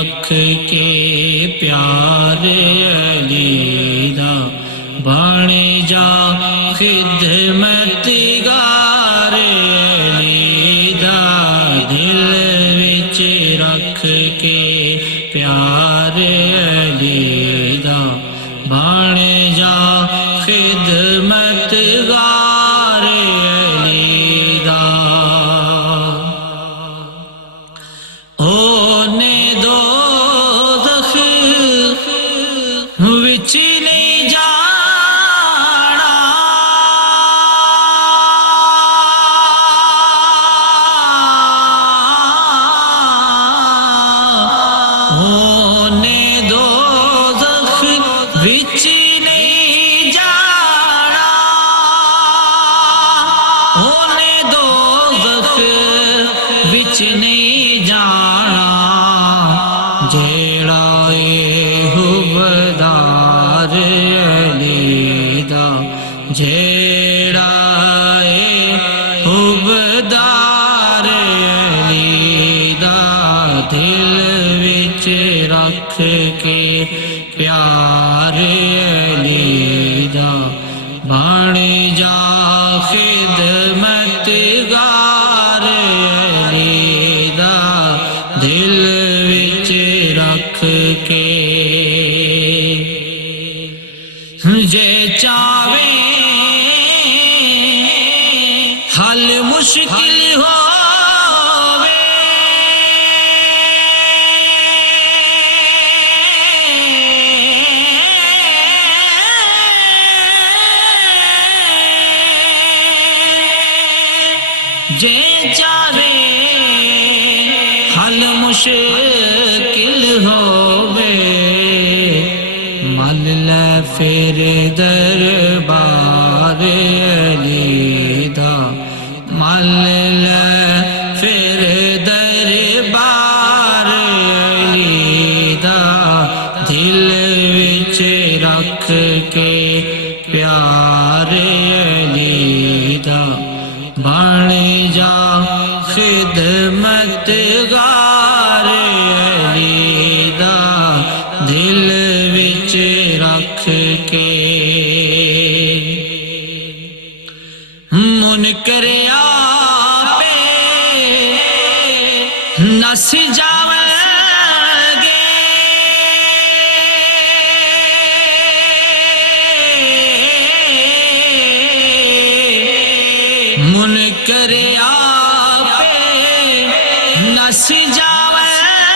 रख के प्यारे अली दा बन जा खिदमतगार अली दा दिल विच रख के प्यारे अली दा बन जा खिदमतगार अली दा। ओने दोज़ख विच नहीं जाना, ओने दोज़ख विच नहीं जाना, ओने दोज़ख विच नहीं जाना। जेड़ा हुबदार अली दा, जेड़ा हुबदार अली दा दिल विच रख के प्यारे अली दा बन जा खिदमतगार अली दा दिल विच रख के। जे चावे हल मुश्किल होवे, जे चावे हल मुश्किल होवे, मन ले फिर दरबार अली दा, मन ले फिर दरबार अली दा दिल विच रख के प्यारे अली दा बन जा खिदमतगार अली दा दिल विच रख के। मुनकर आपे नस जावेंगे, मुनकर आपे नस जावेंगे,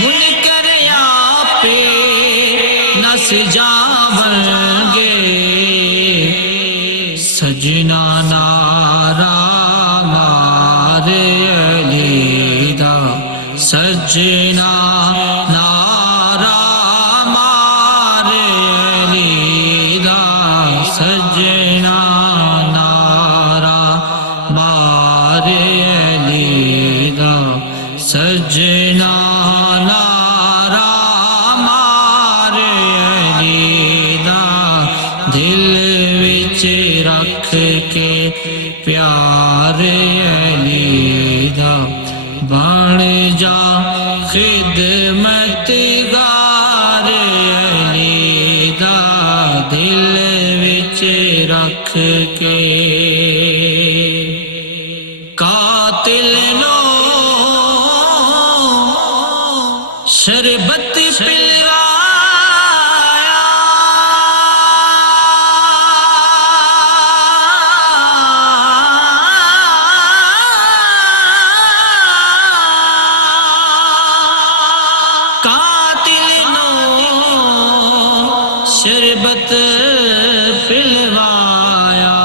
मुनकर आपे नस जावेंगे। सजना नारा मारे अली दा, सजना नारा मारे अली दा, सजना नारा मारे अली दा, सजना नारा मारे अली दा दिल विच रख के प्यारे अली दा बन जा खिदमतगार अली दा दिल विच रख के। कातिल नो शरबत पिलवाया, कातिल नो शरबत पिलवाया,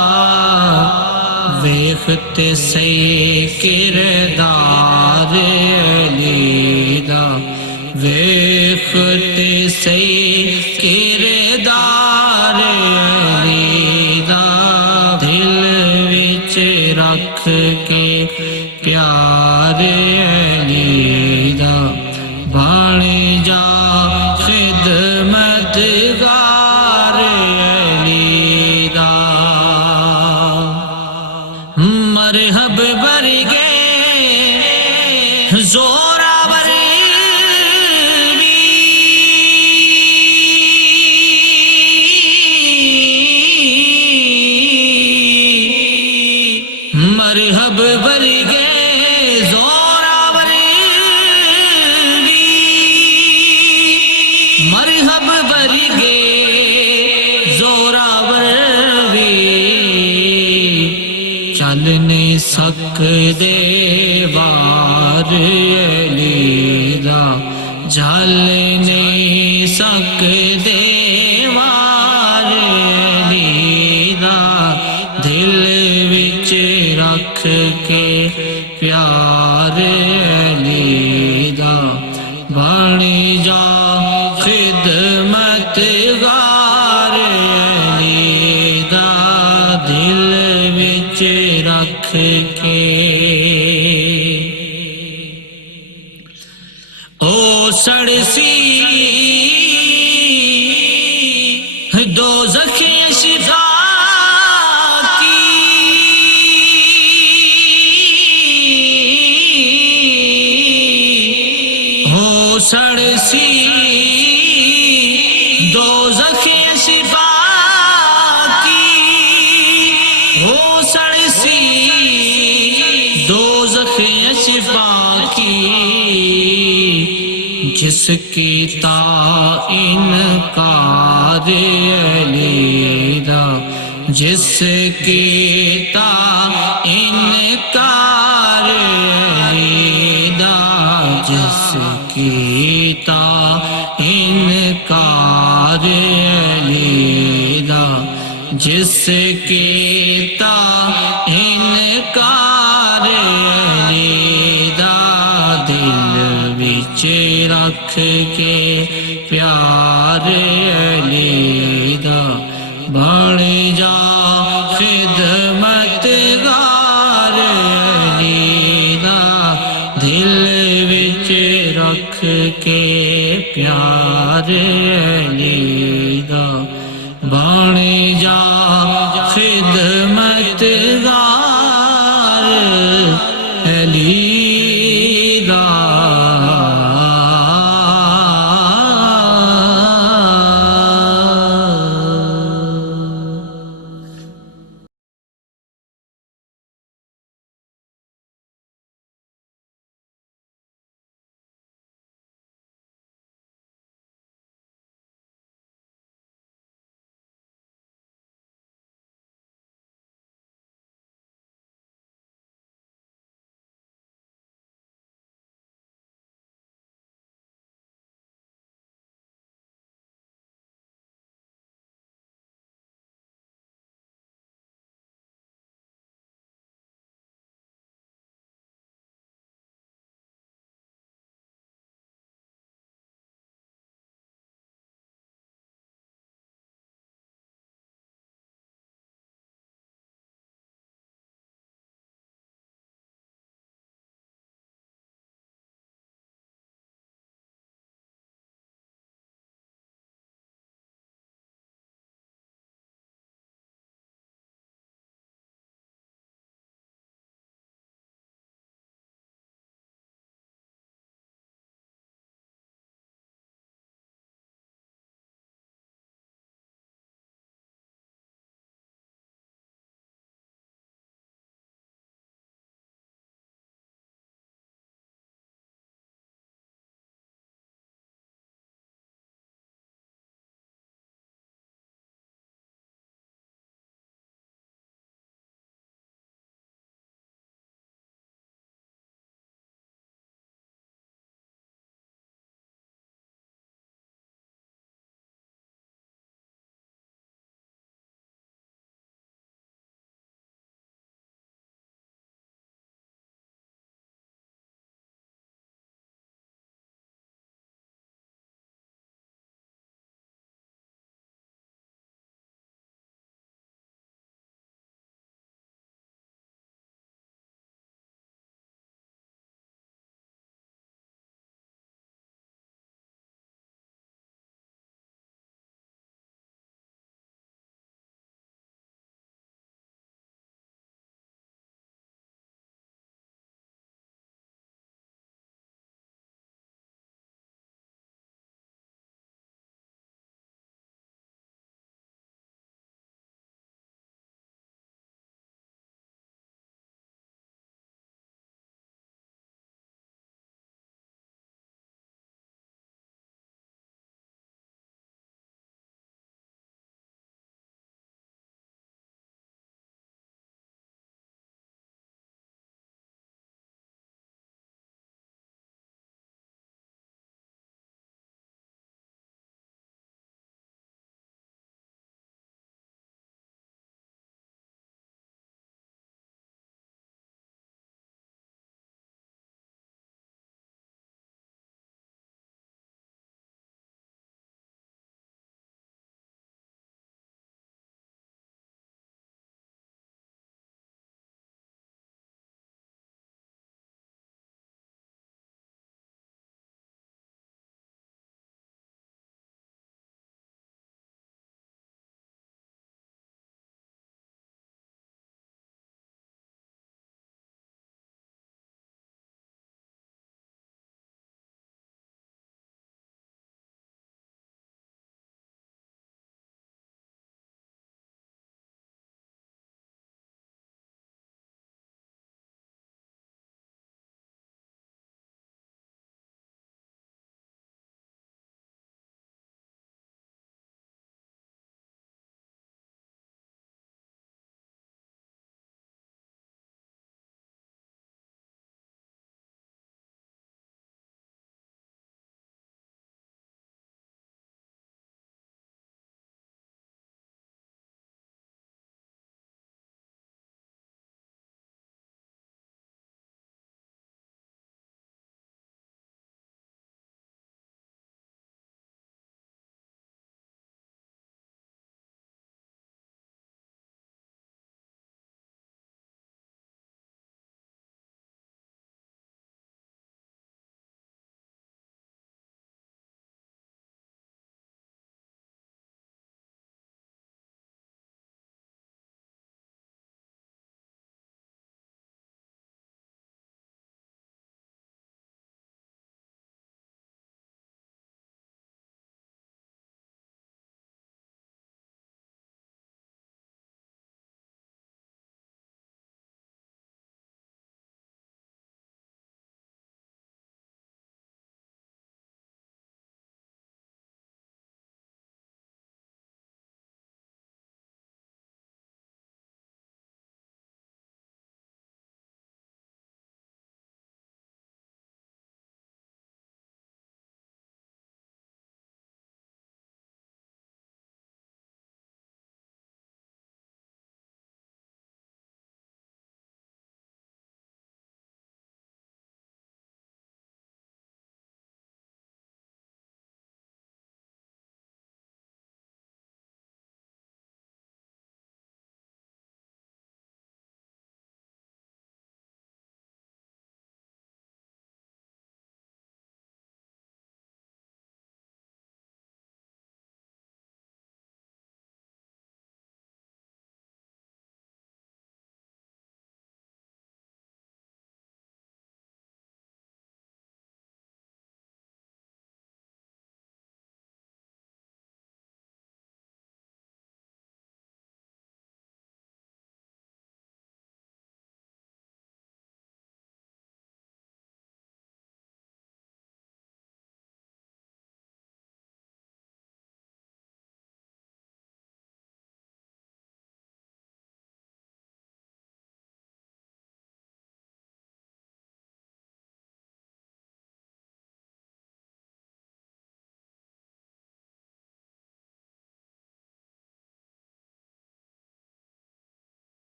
वेखते सही किरदार अली दा, वेखते सही किरदार अली दा दिल विच रख के प्यारे अली दा बन जा खिदमतगार अली दा। मरहब बरगे जोरावर मरहब बरगे जोरावर मरहब बरगे जोरावर चल नहीं सकदे वार अली दा झल नहीं सकदे वार अली दा दिल विच रख के प्यार अली दा बन जा खिदमत गार अली दा दिल विच रख के ओ सड़सी दो जखे शिफा सड़सी दो जखे शिफा की हो सड़सी दो जखे शिफा की जिसकी ता इनकार अली दा जिसकी ता इनकार अली दा जिसकी ता इनकार अली दा जिसकी ता इनकार अली दा दिल विच रख के प्यार अली दा बन जा खिदमत गार अली दा दिल विच रख के प्यार अली दा बन जा खिदमत गार अली